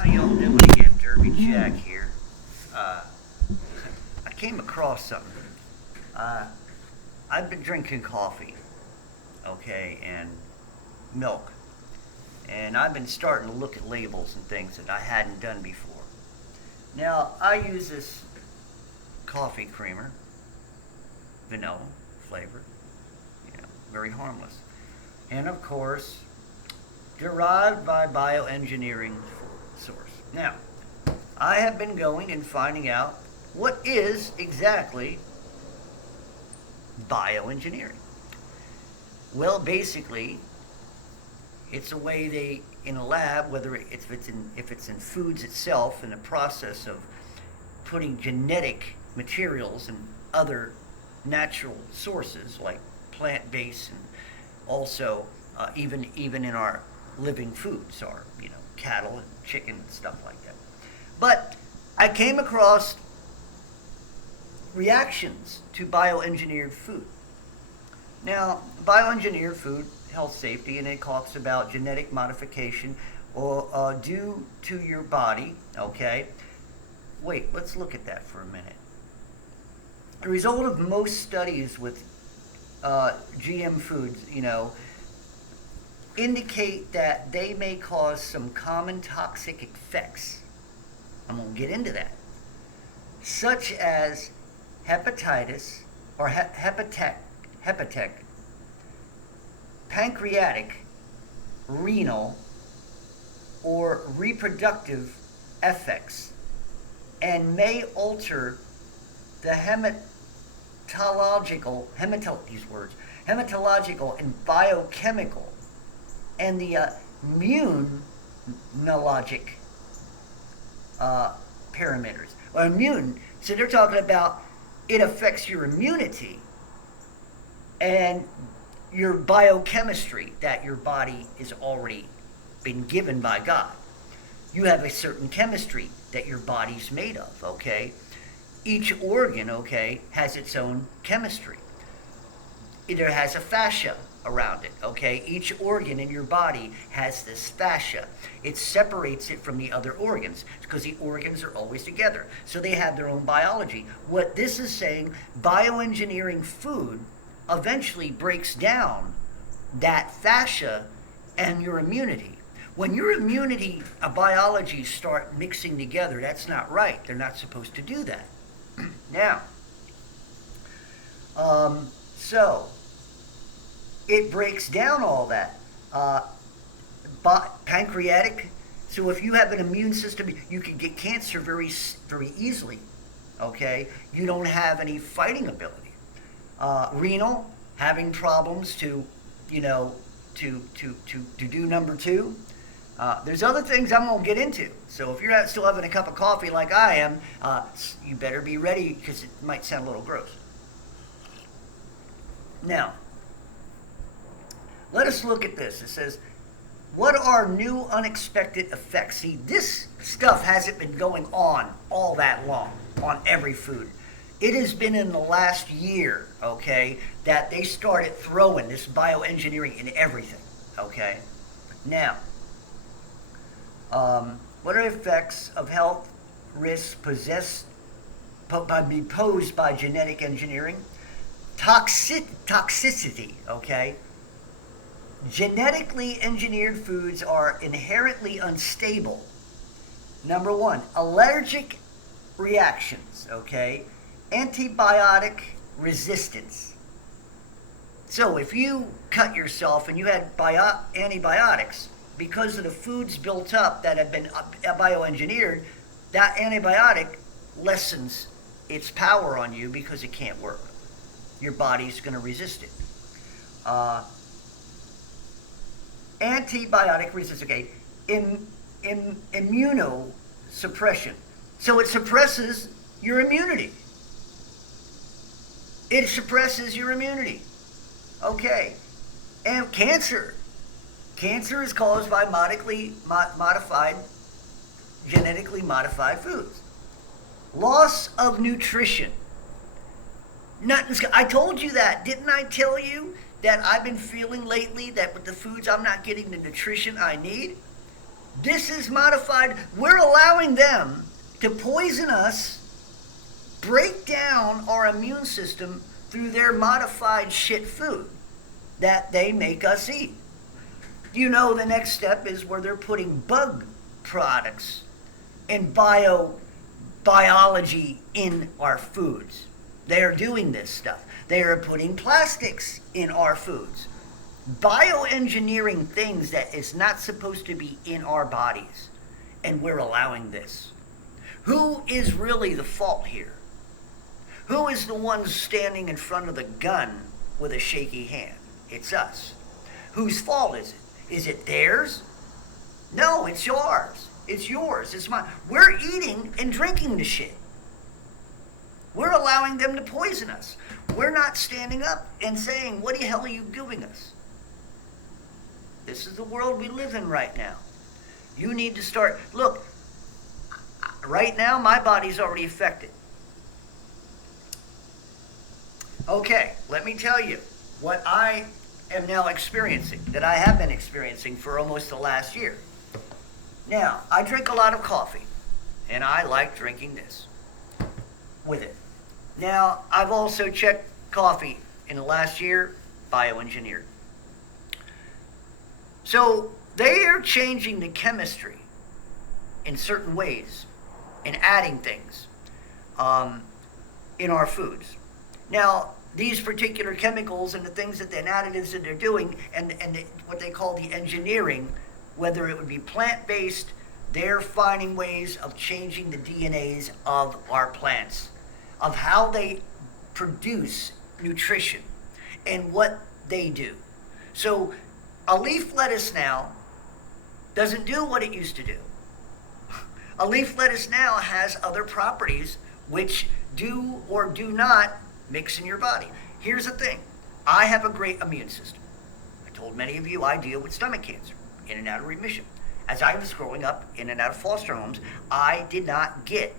How y'all doing again? Derby Jack here. Uh, I came across something. Uh, I've been drinking coffee, okay, and milk, and I've been starting to look at labels and things that I hadn't done before. Now, I use this coffee creamer, vanilla flavor, very harmless, and of course, derived by bioengineering source. Now, I have been going and finding out what is exactly bioengineering. Well, basically, it's a way they in a lab, whether if it's in foods itself, in the process of putting genetic materials and other natural sources like plant-based and also even in our living foods, our cattle and chicken and stuff like that. But I came across reactions to bioengineered food. Now, bioengineered food, health safety, and it talks about genetic modification or due to your body. Okay, wait, let's look at that for a minute. The result of most studies with GM foods, indicate that they may cause some common toxic effects. I'm going to get into that, such as hepatitis or hepatic, pancreatic, renal, or reproductive effects, and may alter the hematological and biochemical and the immunologic parameters. Or immune, so they're talking about it affects your immunity and your biochemistry that your body is already been given by God. You have a certain chemistry that your body's made of, okay? Each organ, okay, has its own chemistry. It has a fascia around it, okay? Each organ in your body has this fascia. It separates it from the other organs because the organs are always together. So they have their own biology. What this is saying, bioengineering food eventually breaks down that fascia and your immunity. When your immunity and biology start mixing together, that's not right. They're not supposed to do that. Now, so it breaks down all that. Pancreatic, so if you have an immune system, you can get cancer very, very easily. Okay, you don't have any fighting ability. Renal, having problems to do number two. There's other things I'm going to get into. So if you're still having a cup of coffee like I am, you better be ready because it might sound a little gross. Now, let us look at this. It says, what are new unexpected effects? See, this stuff hasn't been going on all that long on every food. It has been in the last year, okay, that they started throwing this bioengineering in everything, okay? Now, what are effects of health risks posed by genetic engineering? Toxicity, okay? Genetically engineered foods are inherently unstable. Number one, allergic reactions, okay? Antibiotic resistance. So if you cut yourself and you had antibiotics, because of the foods built up that have been bioengineered, that antibiotic lessens its power on you because it can't work. Your body's going to resist it. Antibiotic resistance, okay. Immunosuppression. So it suppresses your immunity. It suppresses your immunity. Okay. And cancer. Cancer is caused by genetically modified foods. Loss of nutrition. I told you that. Didn't I tell you that I've been feeling lately that with the foods I'm not getting the nutrition I need? This is modified. We're allowing them to poison us, break down our immune system through their modified shit food that they make us eat. You know, the next step is where they're putting bug products and biology in our foods. They are doing this stuff. They are putting plastics in our foods. Bioengineering things that is not supposed to be in our bodies. And we're allowing this. Who is really the fault here? Who is the one standing in front of the gun with a shaky hand? It's us. Whose fault is it? Is it theirs? No, it's yours. It's yours. It's mine. We're eating and drinking the shit. We're allowing them to poison us. We're not standing up and saying, what the hell are you doing us? This is the world we live in right now. You need to start. Look, right now my body's already affected. Okay, let me tell you what I am now experiencing, that I have been experiencing for almost the last year. Now, I drink a lot of coffee, and I like drinking this with it. Now, I've also checked coffee in the last year, Bioengineering. So, they are changing the chemistry in certain ways and adding things in our foods. Now, these particular chemicals and the things and additives that they're doing and what they call the engineering, whether it would be plant-based, they're finding ways of changing the DNAs of our plants, of how they produce nutrition and what they do. So a leaf lettuce now doesn't do what it used to do. A leaf lettuce now has other properties which do or do not mix in your body. Here's the thing. I have a great immune system. I told many of you I deal with stomach cancer, in and out of remission. As I was growing up in and out of foster homes, I did not get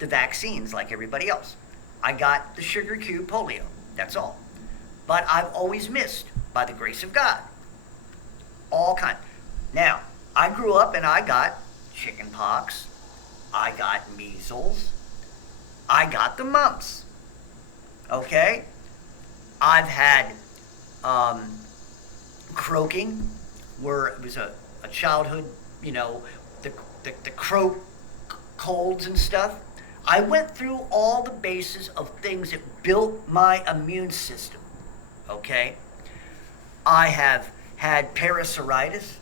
the vaccines like everybody else. I got the sugar cube polio. That's all. But I've always missed, by the grace of God, all kinds. Now, I grew up and I got chicken pox. I got measles. I got the mumps. Okay? I've had croaking, where it was a childhood, you know, the croak colds and stuff. I went through all the bases of things that built my immune system. Okay? I have had parasititis.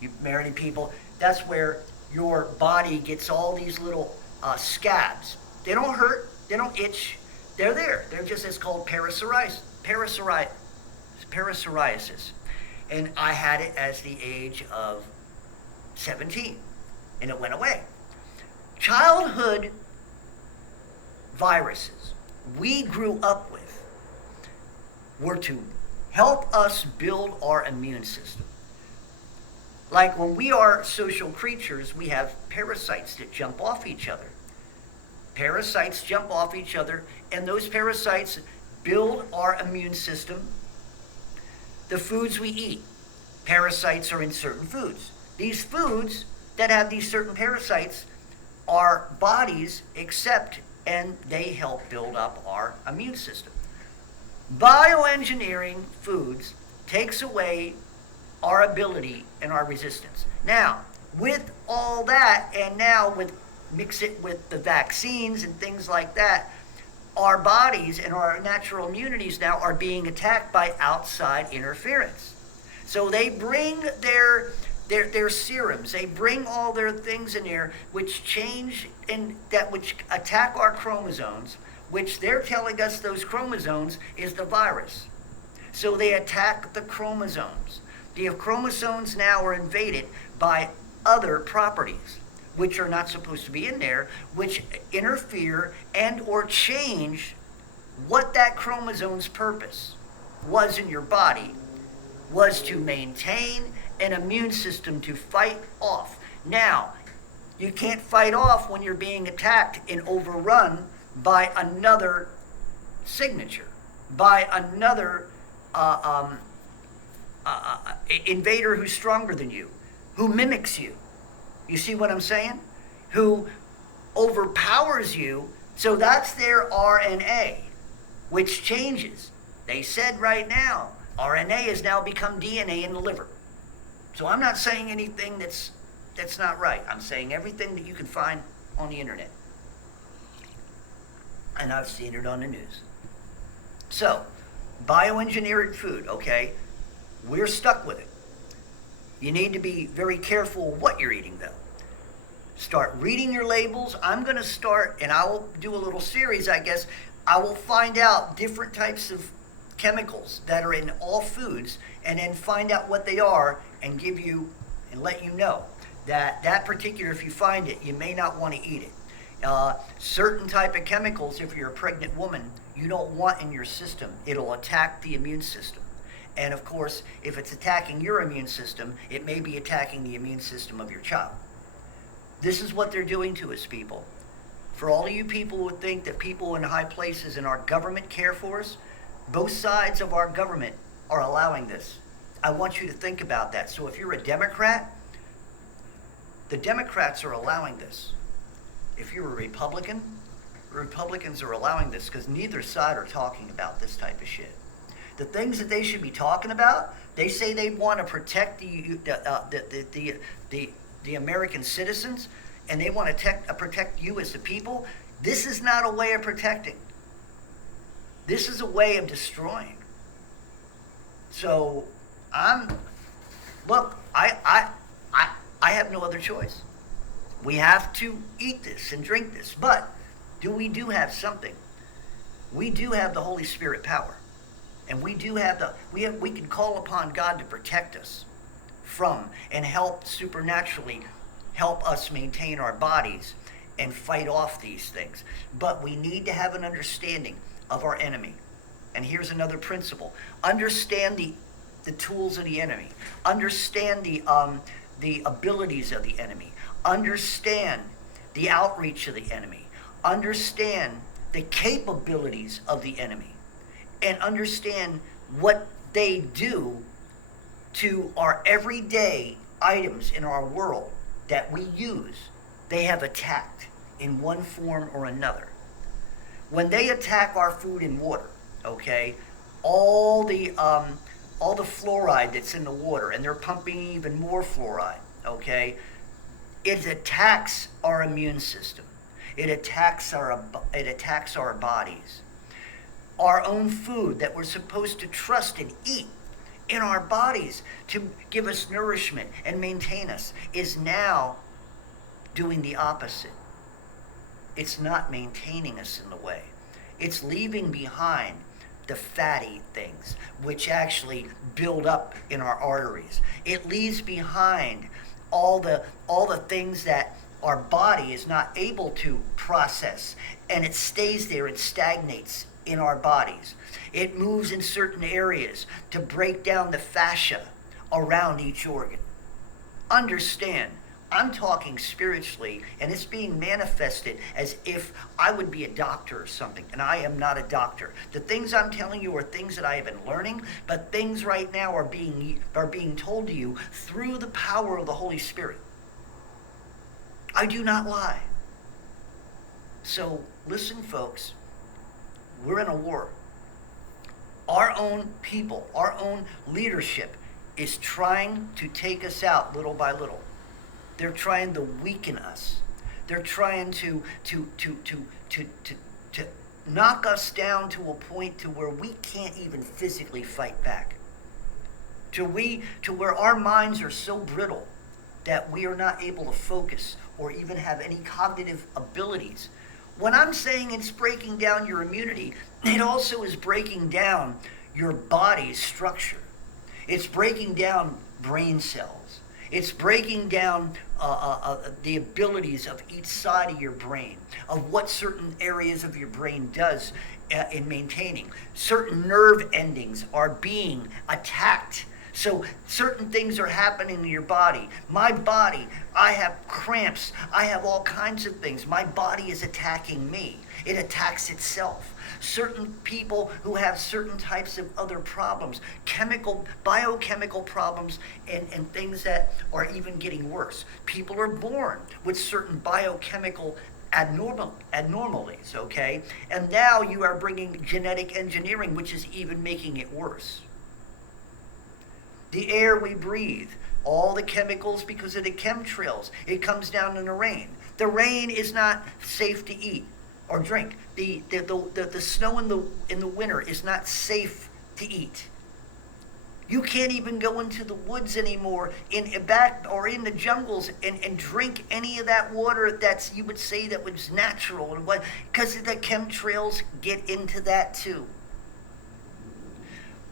You married people, that's where your body gets all these little scabs. They don't hurt, they don't itch. They're there. They're just, it's called parasititis. And I had it as the age of 17, and it went away. Childhood viruses we grew up with were to help us build our immune system. Like when we are social creatures, we have parasites that jump off each other. Parasites jump off each other, and those parasites build our immune system. The foods we eat, parasites are in certain foods. These foods that have these certain parasites, our bodies accept, and they help build up our immune system. Bioengineering foods takes away our ability and our resistance. Now, with all that, and now mix it with the vaccines and things like that, our bodies and our natural immunities now are being attacked by outside interference. So they bring their serums, they bring all their things in there which change and that which attack our chromosomes, which they're telling us those chromosomes is the virus. So they attack the chromosomes. The chromosomes now are invaded by other properties which are not supposed to be in there, which interfere and or change what that chromosome's purpose was in your body, was to maintain an immune system to fight off. Now, you can't fight off when you're being attacked and overrun by another signature, by another invader who's stronger than you, who mimics you. You see what I'm saying? Who overpowers you. So that's their RNA, which changes. They said right now, RNA has now become DNA in the liver. So I'm not saying anything that's not right. I'm saying everything that you can find on the internet. And I've seen it on the news. So, bioengineered food, okay? We're stuck with it. You need to be very careful what you're eating, though. Start reading your labels. I'm going to start, and I will do a little series, I guess. I will find out different types of chemicals that are in all foods, and then find out what they are and give you and let you know that particular, if you find it, you may not want to eat it. Certain type of chemicals, if you're a pregnant woman, you don't want in your system. It'll attack the immune system. And of course, if it's attacking your immune system, it may be attacking the immune system of your child. This is what they're doing to us, people. For all of you people who think that people in high places in our government care for us, both sides of our government are allowing this. I want you to think about that. So if you're a Democrat, the Democrats are allowing this. If you're a Republican, Republicans are allowing this because neither side are talking about this type of shit. The things that they should be talking about, they say they want to protect the American citizens, and they want to protect you as the people. This is not a way of protecting. This is a way of destroying. So I have no other choice. We have to eat this and drink this. But we do have something. We do have the Holy Spirit power. And we can call upon God to protect us from and help supernaturally help us maintain our bodies and fight off these things. But we need to have an understanding of our enemy. And here's another principle. Understand the tools of the enemy. Understand the abilities of the enemy. Understand the outreach of the enemy. Understand the capabilities of the enemy. And understand what they do to our everyday items in our world that we use. They have attacked in one form or another. When they attack our food and water, okay, all the fluoride that's in the water, and they're pumping even more fluoride, okay, it attacks our immune system. It attacks our bodies. Our own food that we're supposed to trust and eat in our bodies to give us nourishment and maintain us is now doing the opposite. It's not maintaining us in the way. It's leaving behind the fatty things, which actually build up in our arteries. It leaves behind all the things that our body is not able to process, and it stays there and stagnates in our bodies. It moves in certain areas to break down the fascia around each organ. Understand, I'm talking spiritually, and it's being manifested as if I would be a doctor or something, and I am not a doctor. The things I'm telling you are things that I have been learning, but things right now are being told to you through the power of the Holy Spirit. I do not lie. So listen, folks, we're in a war. Our own people, our own leadership is trying to take us out little by little. They're trying to weaken us. They're trying to knock us down to a point to where we can't even physically fight back. To where our minds are so brittle that we are not able to focus or even have any cognitive abilities. When I'm saying it's breaking down your immunity, it also is breaking down your body's structure. It's breaking down brain cells. It's breaking down the abilities of each side of your brain, of what certain areas of your brain does in maintaining. Certain nerve endings are being attacked. So certain things are happening in your body. My body, I have cramps. I have all kinds of things. My body is attacking me. It attacks itself. Certain people who have certain types of other problems, biochemical problems, and things that are even getting worse. People are born with certain biochemical abnormalities, okay? And now you are bringing genetic engineering, which is even making it worse. The air we breathe, all the chemicals because of the chemtrails, it comes down in the rain. The rain is not safe to eat or drink. The snow in the winter is not safe to eat. You can't even go into the woods anymore, in the jungles, and drink any of that water that's, you would say, that was natural, and what, because the chemtrails get into that too.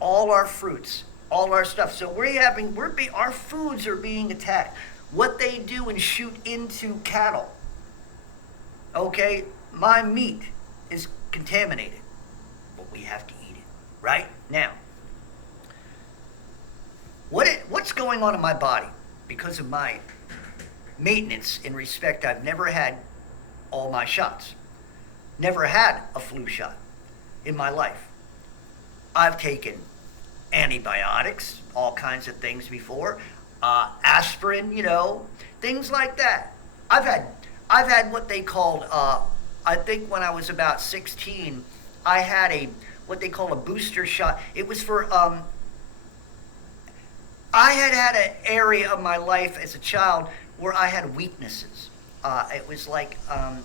All our fruits, all our stuff. So our foods are being attacked. What they do and shoot into cattle. Okay, my meat is contaminated, but we have to eat it, right? Now, what's going on in my body? Because of my maintenance in respect, I've never had all my shots. Never had a flu shot in my life. I've taken antibiotics, all kinds of things before, aspirin, things like that. I've had what they called, I think when I was about 16, I had what they call a booster shot. It was for, I had an area of my life as a child where I had weaknesses. It was like, I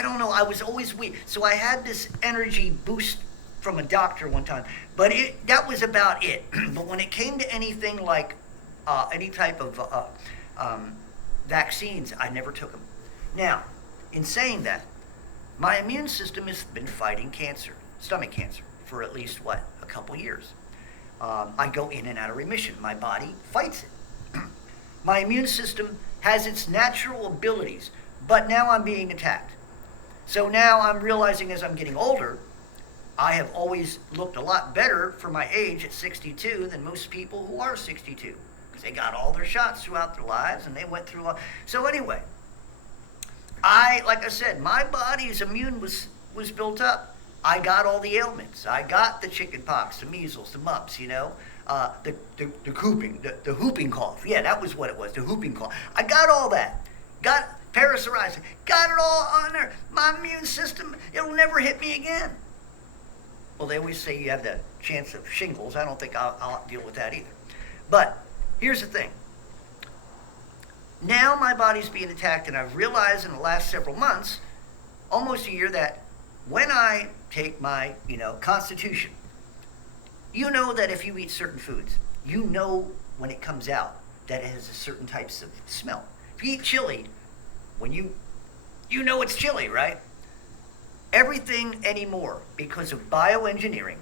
don't know, I was always weak. So I had this energy boost from a doctor one time, but that was about it. But when it came to anything like any type of vaccines, I never took them. Now, in saying that, my immune system has been fighting cancer, stomach cancer, for at least, a couple years. I go in and out of remission. My body fights it. My immune system has its natural abilities, but now I'm being attacked. So now I'm realizing as I'm getting older, I have always looked a lot better for my age at 62 than most people who are 62, because they got all their shots throughout their lives and they went through So anyway, like I said, my body's immune was built up. I got all the ailments. I got the chicken pox, the measles, the mumps, the whooping cough. Yeah, that was what it was, the whooping cough. I got all that. Got parasoritis. Got it all on there. My immune system, it'll never hit me again. Well, they always say you have the chance of shingles. I don't think I'll deal with that either. But here's the thing. Now my body's being attacked, and I've realized in the last several months, almost a year, that when I take my, constitution, you know that if you eat certain foods, you know when it comes out that it has a certain types of smell. If you eat chili, when you know it's chili, right? Everything anymore, because of bioengineering,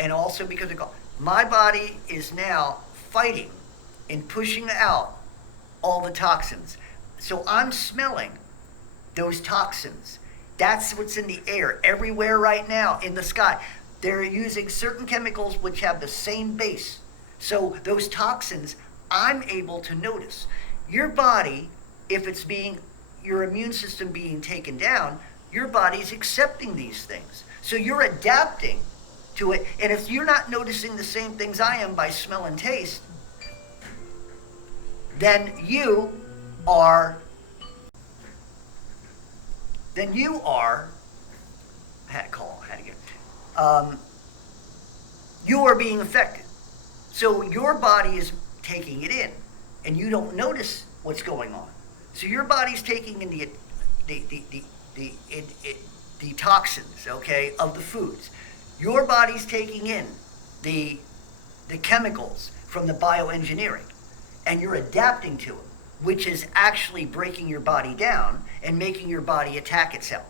and also because of my body is now fighting and pushing out all the toxins. So I'm smelling those toxins. That's what's in the air everywhere right now in the sky. They're using certain chemicals which have the same base. So those toxins, I'm able to notice. Your body, if it's your immune system being taken down, your body's accepting these things. So you're adapting to it. And if you're not noticing the same things I am by smell and taste, then you are, you are being affected. So your body is taking it in, and you don't notice what's going on. So your body's taking in the toxins, okay, of the foods. Your body's taking in the chemicals from the bioengineering, and you're adapting to them, which is actually breaking your body down and making your body attack itself.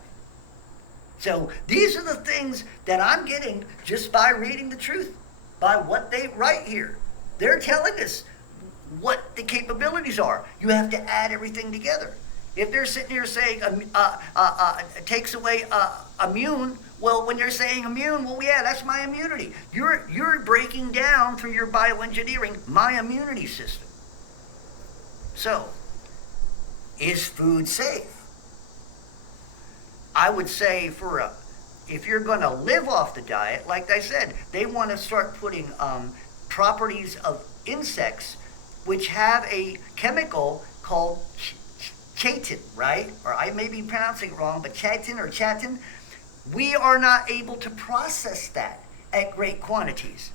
So these are the things that I'm getting just by reading the truth, by what they write here. They're telling us what the capabilities are. You have to add everything together. If they're sitting here saying takes away immune, Well, when they're saying immune, well, yeah, that's my immunity. You're breaking down through your bioengineering my immunity system. So, is food safe? I would say if you're going to live off the diet, like I said, they want to start putting properties of insects, which have a chemical called chitin, right? Or I may be pronouncing it wrong, but chitin or chatin, we are not able to process that at great quantities.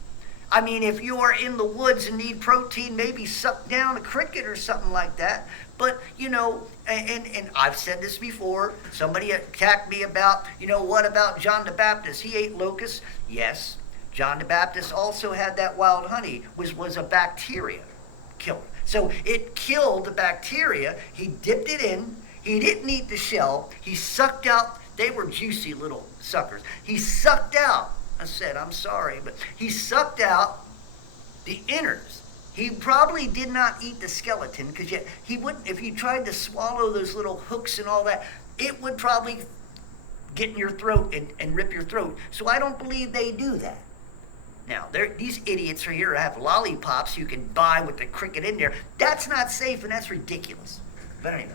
I mean, if you are in the woods and need protein, maybe suck down a cricket or something like that. But, and I've said this before. Somebody attacked me about, what about John the Baptist? He ate locusts. Yes, John the Baptist also had that wild honey, which was a bacteria killer. So it killed the bacteria. He dipped it in. He didn't eat the shell. He sucked out. They were juicy little suckers. He sucked out. I said, I'm sorry, but he sucked out the innards. He probably did not eat the skeleton because he wouldn't. If you tried to swallow those little hooks and all that, it would probably get in your throat and rip your throat. So I don't believe they do that. Now, these idiots are here to have lollipops you can buy with the cricket in there. That's not safe and that's ridiculous. But anyway,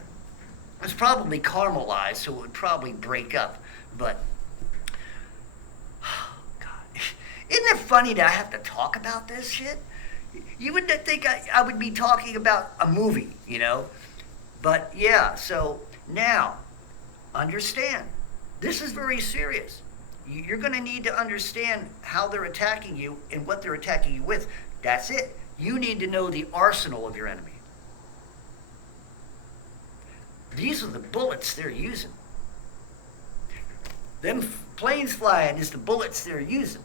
it's probably caramelized, so it would probably break up. But isn't it funny that I have to talk about this shit? You would think I would be talking about a movie, But yeah, so now, understand, this is very serious. You're going to need to understand how they're attacking you and what they're attacking you with. That's it. You need to know the arsenal of your enemy. These are the bullets they're using. Them planes flying is the bullets they're using.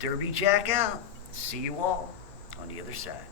Derby Jack out. See you all on the other side.